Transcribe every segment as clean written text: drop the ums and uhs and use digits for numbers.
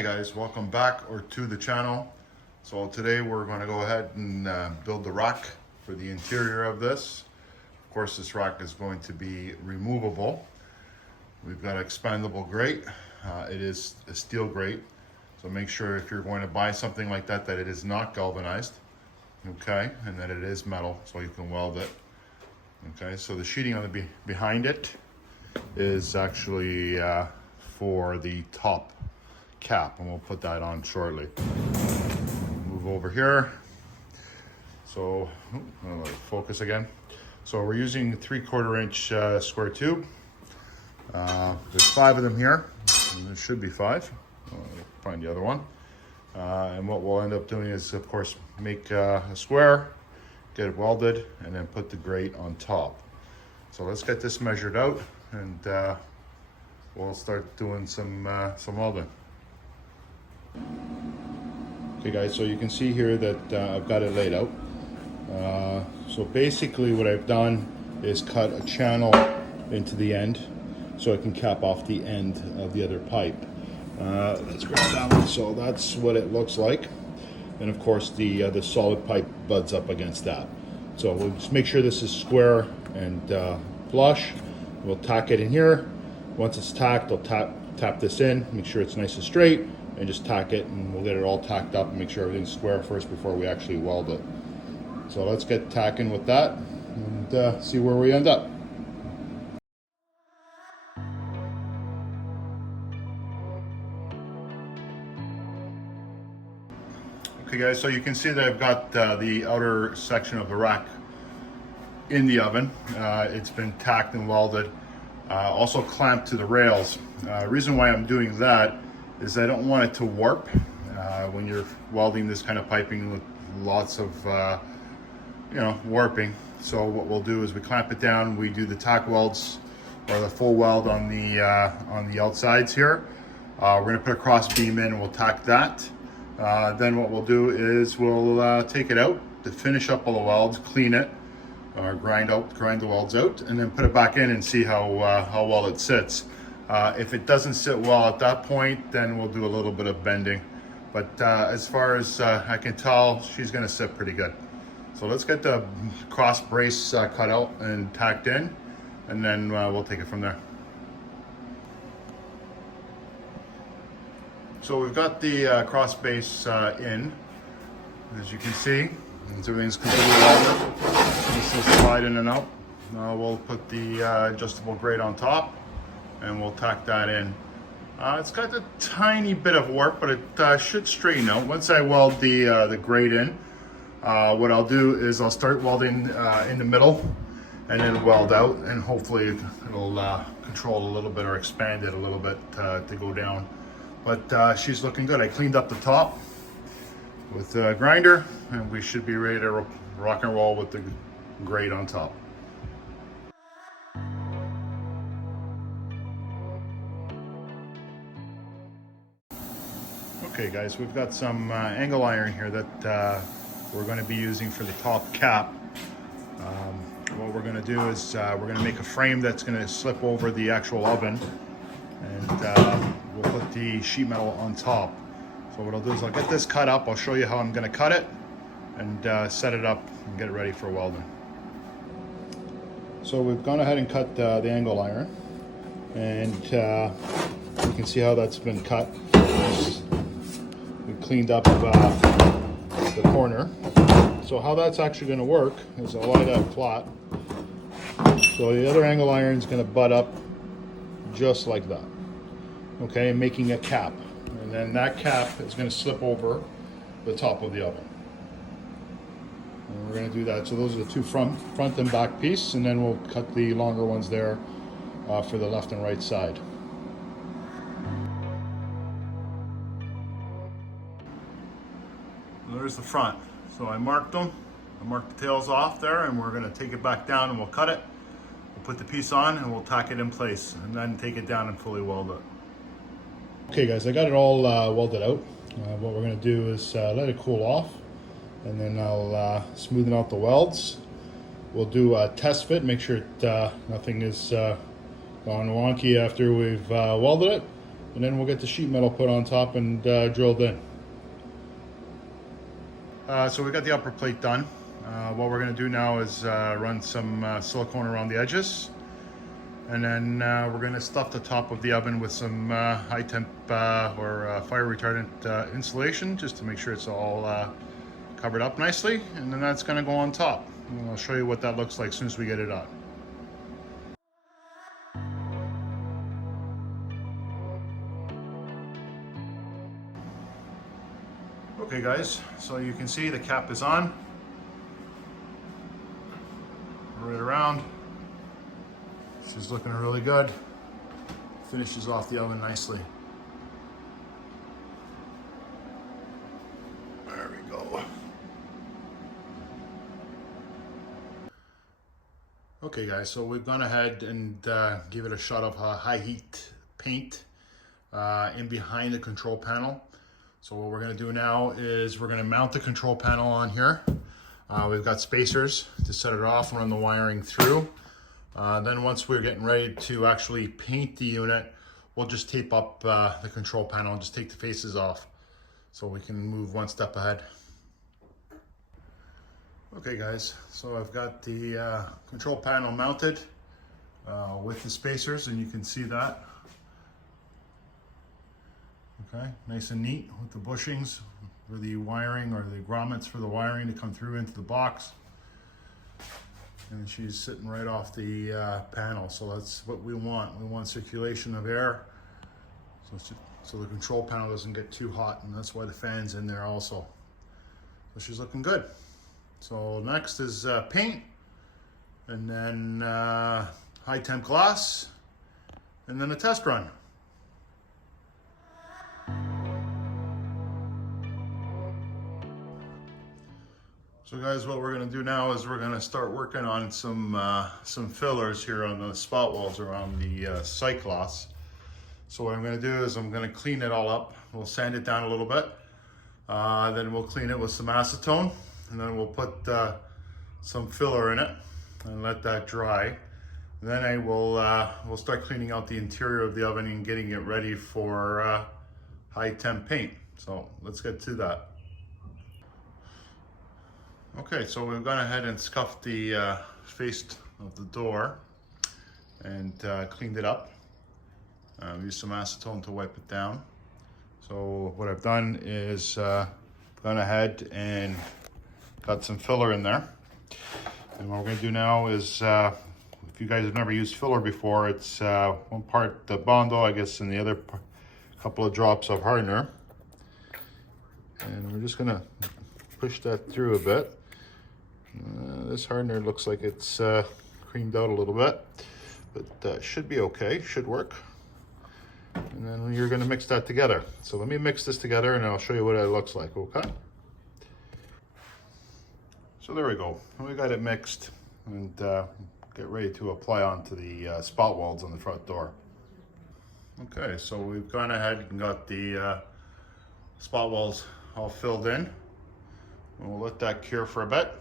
Hi guys, welcome back or to the channel. So today we're going to go ahead and build the rack for the interior of this. Of course, this rack is going to be removable. We've got an expandable grate. It is a steel grate, so make sure if you're going to buy something like that it is not galvanized, okay, and that it is metal so you can weld it. Okay, so the sheeting on the behind it is actually for the top cap, and we'll put that on shortly. Move over here. So focus again. So we're using 3/4 inch square tube. There's 5 of them here. There should be 5. I'll find the other one. And what we'll end up doing is, of course, make a square, get it welded, and then put the grate on top. So let's get this measured out, and we'll start doing some welding. Okay guys, so you can see here that I've got it laid out. So basically what I've done is cut a channel into the end so I can cap off the end of the other pipe. Let's grab that one. So that's what it looks like. And of course the solid pipe butts up against that. So we'll just make sure this is square and flush. We'll tack it in here. Once it's tacked, I'll tap this in, make sure it's nice and straight, and just tack it, and we'll get it all tacked up and make sure everything's square first before we actually weld it. So let's get tacking with that and see where we end up. Okay guys, so you can see that I've got the outer section of the rack in the oven. It's been tacked and welded, also clamped to the rails. Reason why I'm doing that is I don't want it to warp when you're welding this kind of piping with lots of warping. So what we'll do is we clamp it down, we do the tack welds or the full weld on the outsides here. We're going to put a cross beam in and we'll tack that. Then what we'll do is we'll take it out to finish up all the welds, clean it, grind the welds out, and then put it back in and see how well it sits. If it doesn't sit well at that point, then we'll do a little bit of bending. But as far as I can tell, she's going to sit pretty good. So let's get the cross brace cut out and tacked in, and then we'll take it from there. So we've got the cross base in, as you can see. Everything's completely welded. This will slide in and out. Now we'll put the adjustable grate on top, and we'll tack that in. It's got a tiny bit of warp, but it should straighten out. Once I weld the grate in, what I'll do is I'll start welding in the middle and then weld out, and hopefully it'll control a little bit or expand it a little bit to go down. But she's looking good. I cleaned up the top with the grinder, and we should be ready to rock and roll with the grate on top. Okay guys, we've got some angle iron here that we're going to be using for the top cap. What we're going to do is we're going to make a frame that's going to slip over the actual oven, and we'll put the sheet metal on top. So what I'll do is I'll get this cut up, I'll show you how I'm going to cut it, and set it up and get it ready for welding. So we've gone ahead and cut the angle iron, and you can see how that's been cut. We cleaned up the corner. So how that's actually going to work is I'll lie that flat. So the other angle iron is going to butt up just like that. Okay, making a cap. And then that cap is going to slip over the top of the oven. And we're going to do that. So those are the two front and back piece, and then we'll cut the longer ones there for the left and right side. There's the front. So I marked them. I marked the tails off there, and we're going to take it back down and we'll cut it. We'll put the piece on and we'll tack it in place, and then take it down and fully weld it. Okay guys, I got it all welded out. What we're going to do is let it cool off, and then I'll smoothen out the welds. We'll do a test fit, make sure nothing is gone wonky after we've welded it, and then we'll get the sheet metal put on top and drilled in. So we got the upper plate done. What we're going to do now is run some silicone around the edges, and then we're going to stuff the top of the oven with some high temp or fire retardant insulation, just to make sure it's all covered up nicely, and then that's going to go on top. And I'll show you what that looks like as soon as we get it on. Okay guys, so you can see the cap is on. Right around. She's looking really good. Finishes off the oven nicely. There we go. Okay guys, so we've gone ahead and give it a shot of high heat paint in behind the control panel. So what we're going to do now is we're going to mount the control panel on here. We've got spacers to set it off and run the wiring through. Then once we're getting ready to actually paint the unit, we'll just tape up the control panel and just take the faces off so we can move one step ahead. Okay guys, so I've got the control panel mounted with the spacers, and you can see that. Okay, nice and neat with the bushings for the wiring, or the grommets for the wiring to come through into the box. And she's sitting right off the panel, so that's what we want. We want circulation of air, so the control panel doesn't get too hot, and that's why the fan's in there also. So she's looking good. So next is paint, and then high temp glass, and then a test run. So guys, what we're going to do now is we're going to start working on some fillers here on the spot walls around the cycloss. So what I'm going to do is I'm going to clean it all up. We'll sand it down a little bit. Then we'll clean it with some acetone, and then we'll put some filler in it and let that dry. Then we'll start cleaning out the interior of the oven and getting it ready for high temp paint. So let's get to that. Okay, so we've gone ahead and scuffed the face of the door and cleaned it up. Used some acetone to wipe it down. So what I've done is gone ahead and got some filler in there. And what we're going to do now is, if you guys have never used filler before, it's one part the Bondo, I guess, and the other couple of drops of hardener. And we're just going to push that through a bit. This hardener looks like it's creamed out a little bit, but should be okay, should work. And then you're going to mix that together. So let me mix this together and I'll show you what it looks like, okay? So there we go. We got it mixed, and get ready to apply onto the spot welds on the front door. Okay, so we've gone ahead and got the spot welds all filled in. We'll let that cure for a bit,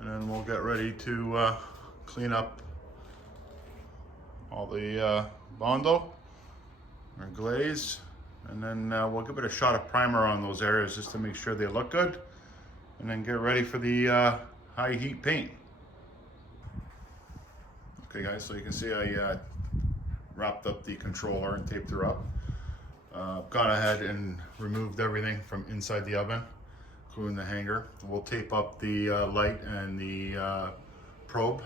and then we'll get ready to clean up all the Bondo or glaze, and then we'll give it a shot of primer on those areas just to make sure they look good, and then get ready for the high heat paint. Okay guys, so you can see I wrapped up the controller and taped her up. Gone ahead and removed everything from inside the oven, including the hanger. We'll tape up the light and the probe,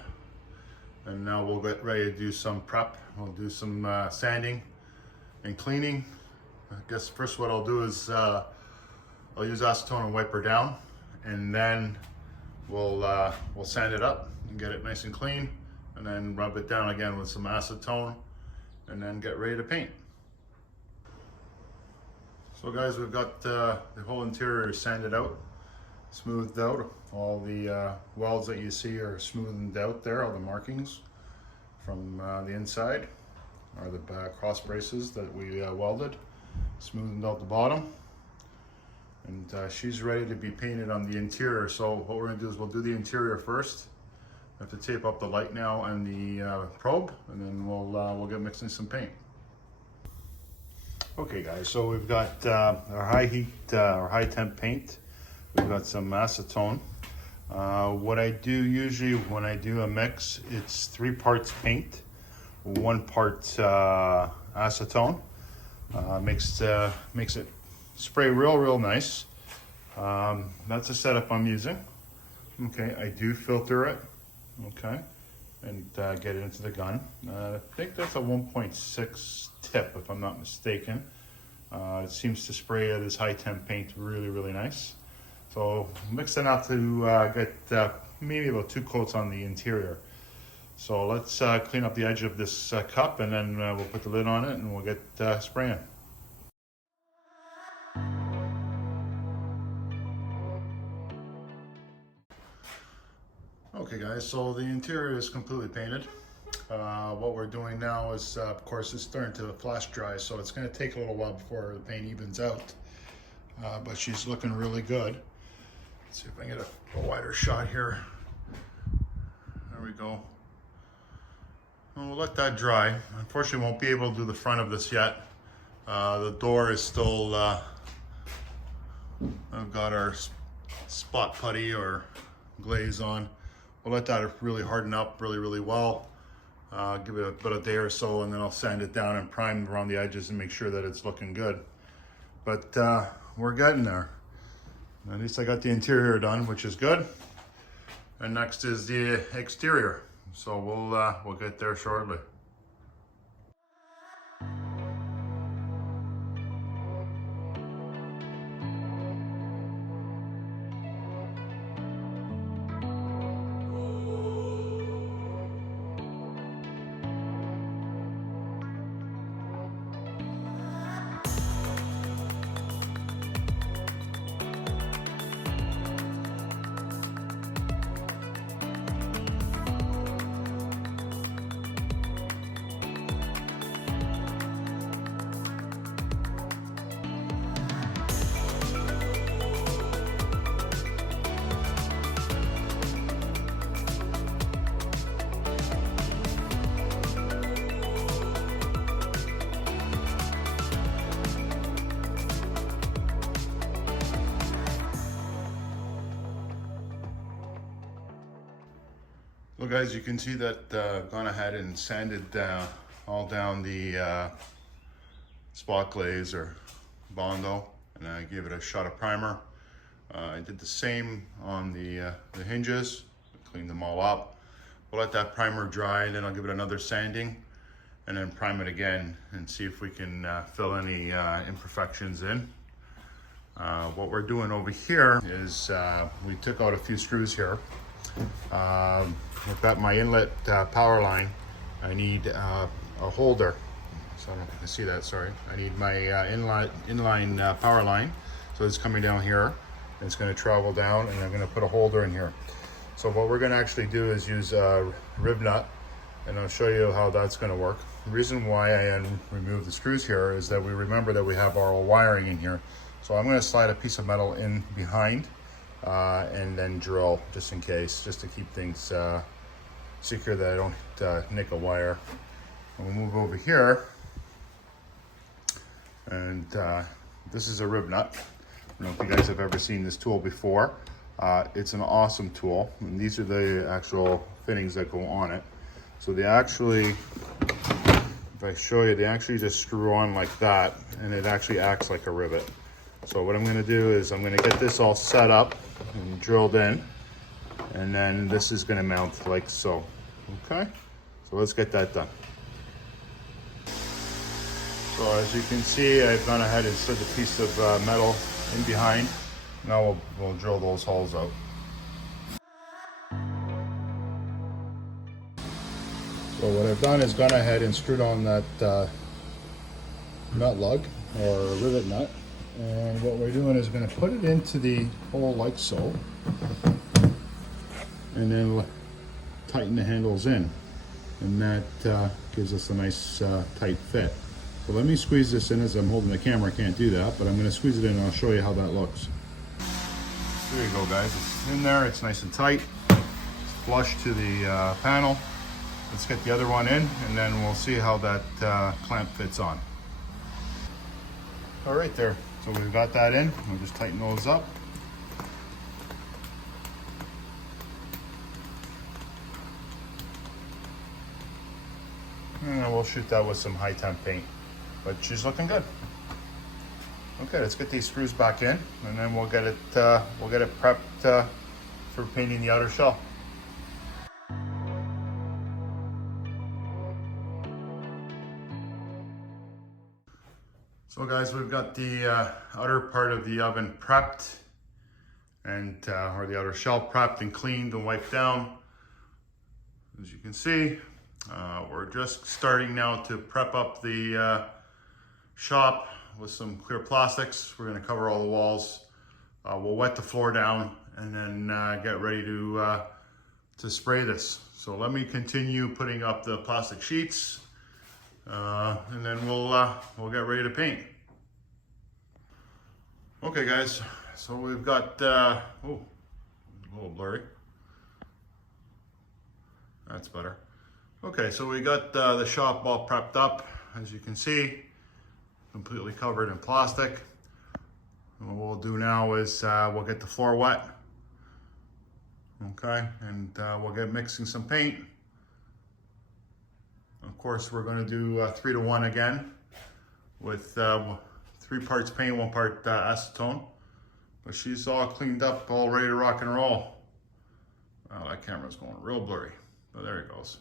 and now we'll get ready to do some prep. We'll do some sanding and cleaning. I guess first what I'll do is I'll use acetone and wipe her down, and then we'll sand it up and get it nice and clean, and then rub it down again with some acetone, and then get ready to paint. So guys, we've got the whole interior sanded out, smoothed out. All the welds that you see are smoothed out there, all the markings from the inside are the cross braces that we welded, smoothed out the bottom. And she's ready to be painted on the interior. So what we're gonna do is we'll do the interior first. I have to tape up the light now and the probe, and then we'll get mixing some paint. Okay guys, so we've got our high heat, our high temp paint. We've got some acetone. What I do usually when I do a mix, it's 3 parts paint, 1 part acetone. Makes it spray real nice. That's the setup I'm using. Okay, I do filter it. Okay, and get it into the gun. I think that's a 1.6 tip, if I'm not mistaken. It seems to spray this high temp paint really nice. So mix enough to get maybe about 2 coats on the interior. So let's clean up the edge of this cup, and then we'll put the lid on it and we'll get spraying. Okay guys, so the interior is completely painted. What we're doing now is, of course, it's starting to flash dry, so it's going to take a little while before the paint evens out. But she's looking really good. Let's see if I can get a wider shot here. There we go. And we'll let that dry. Unfortunately, won't be able to do the front of this yet. The door is still, I've got our spot putty or glaze on. We'll let that really harden up really well. Give it about a day or so, and then I'll sand it down and prime around the edges and make sure that it's looking good. But we're getting there. At least I got the interior done, which is good. And next is the exterior. So we'll get there shortly. Well guys, you can see that I've gone ahead and sanded all down the spot glaze or Bondo, and I gave it a shot of primer. I did the same on the hinges, cleaned them all up. We'll let that primer dry, and then I'll give it another sanding and then prime it again and see if we can fill any imperfections in. What we're doing over here is we took out a few screws here. I've got my inlet power line. I need a holder. So I don't know if you can see that, sorry. I need my inline power line. So it's coming down here. It's going to travel down, and I'm going to put a holder in here. So what we're going to actually do is use a rib nut, and I'll show you how that's going to work. The reason why I removed the screws here is that we remember that we have our wiring in here. So I'm going to slide a piece of metal in behind and then drill just in case, just to keep things secure that I don't nick a wire. And we'll move over here, and this is a rib nut. I don't know if you guys have ever seen this tool before. It's an awesome tool, and these are the actual fittings that go on it. So they actually, if I show you, they actually just screw on like that, and it actually acts like a rivet. So what I'm going to do is I'm going to get this all set up and drilled in, and then this is going to mount like so. Okay, so let's get that done. So as you can see, I've gone ahead and slid a piece of metal in behind. Now we'll drill those holes out. So what I've done is gone ahead and screwed on that nut lug or rivet nut. And what we're doing is going to put it into the hole like so, and then tighten the handles in, and that gives us a nice tight fit. So let me squeeze this in. As I'm holding the camera, I can't do that, but I'm going to squeeze it in and I'll show you how that looks. There you go guys, it's in there, it's nice and tight. It's flush to the panel. Let's get the other one in, and then we'll see how that clamp fits on. All right there. So we've got that in. We'll just tighten those up. And we'll shoot that with some high temp paint. But she's looking good. Okay, let's get these screws back in, and then we'll get it prepped for painting the outer shell. So guys, we've got the outer part of the oven prepped, and or the outer shell prepped and cleaned and wiped down. As you can see, we're just starting now to prep up the shop with some clear plastics. We're going to cover all the walls. We'll wet the floor down and then get ready to spray this. So let me continue putting up the plastic sheets, and then we'll get ready to paint. Okay guys, so we've got, oh, a little blurry. That's better. Okay, so we got the shop all prepped up, as you can see, completely covered in plastic. And what we'll do now is we'll get the floor wet. Okay, and we'll get mixing some paint. Of course, we're going to do 3-to-1 again with 3 parts paint, 1 part acetone. But she's all cleaned up, all ready to rock and roll. Wow, that camera's going real blurry. But there it goes.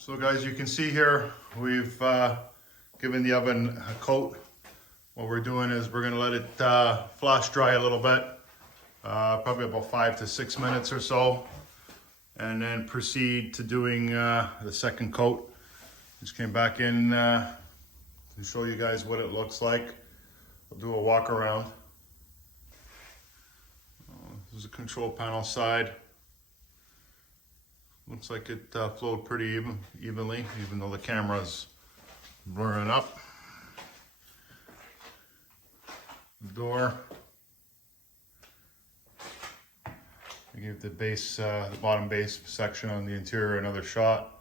So guys, you can see here, we've given the oven a coat. What we're doing is we're gonna let it flash dry a little bit, probably about 5 to 6 minutes or so, and then proceed to doing the second coat. Just came back in to show you guys what it looks like. We'll do a walk around. This is the control panel side. Looks like it flowed pretty evenly, even though the camera's blurring up. The door. I gave the base, the bottom base section on the interior another shot,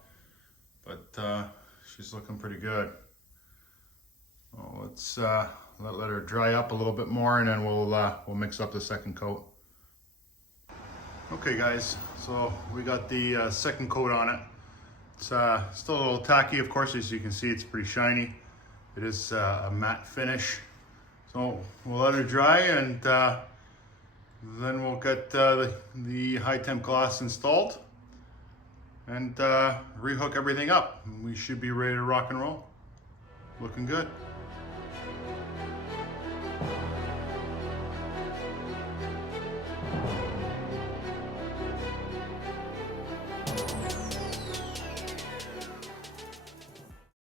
but she's looking pretty good. Well, let's let her dry up a little bit more, and then we'll mix up the second coat. Okay guys, so we got the second coat on it. It's still a little tacky, of course. As you can see, it's pretty shiny. It is a matte finish. So we'll let her dry, and then we'll get the high temp glass installed and rehook everything up. We should be ready to rock and roll. Looking good.